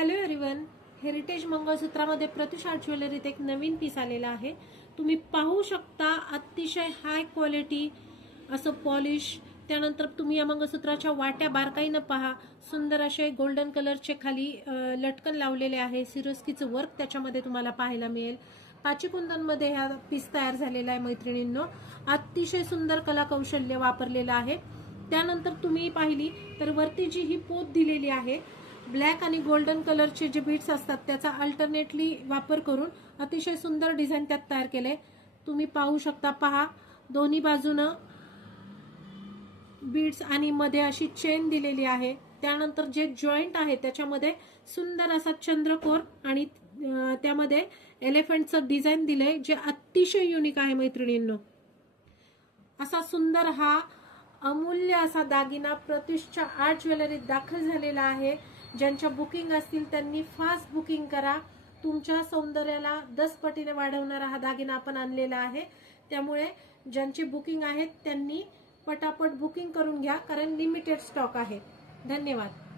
Hello everyone, heritage मंगळसूत्रामध्ये Pratyush art ज्वेलरीत एक नवीन पीस आलेला आहे. तुम्ही पाहू शकता अतिशय हाय क्वालिटी असं पॉलिश. त्यानंतर तुम्ही या मंगळसूत्राच्या वाट्या बारकाईनं पहा. सुंदर असे गोल्डन कलरचे खाली लटकन लावलेले आहे. सिरोस्कीचं वर्क त्याच्यामध्ये तुम्हाला पाहायला मिळेल. पाचीकुंदनमध्ये हा पीस तयार झालेला आहे मैत्रिणींनो. अतिशय सुंदर कला कौशल्य वापरलेलं आहे. त्यानंतर तुम्ही पाहिली तर वरती जी ही पोत दिलेली आहे, ब्लॅक आणि गोल्डन कलरचे जे बीड्स असतात त्याचा अल्टरनेटली वापर करून अतिशय सुंदर डिझाईन त्यात तयार केले. तुम्ही पाहू शकता, पहा दोन्ही बाजूनं बीड्स आणि मध्ये अशी चेन दिलेली आहे. त्यानंतर जे जॉईंट आहे त्याच्यामध्ये सुंदर असा चंद्रकोर आणि त्यामध्ये एलिफंटचं डिझाईन दिलंय, जे अतिशय युनिक आहे मैत्रिणींनो. असा सुंदर हा अमूल्य असा दागिना प्रत्युषच्या आर्ट ज्वेलरीत दाखल झालेला आहे. ज्यांच्या बुकिंग असतील त्यांनी फास्ट बुकिंग करा. तुमच्या सौंदर्याला 10 पटीने वाढवणारा हा दागिना आपण आणलेला आहे. त्यामुळे ज्यांची बुकिंग आहेत त्यांनी पटापट बुकिंग करून घ्या, कारण लिमिटेड स्टॉक आहे. धन्यवाद.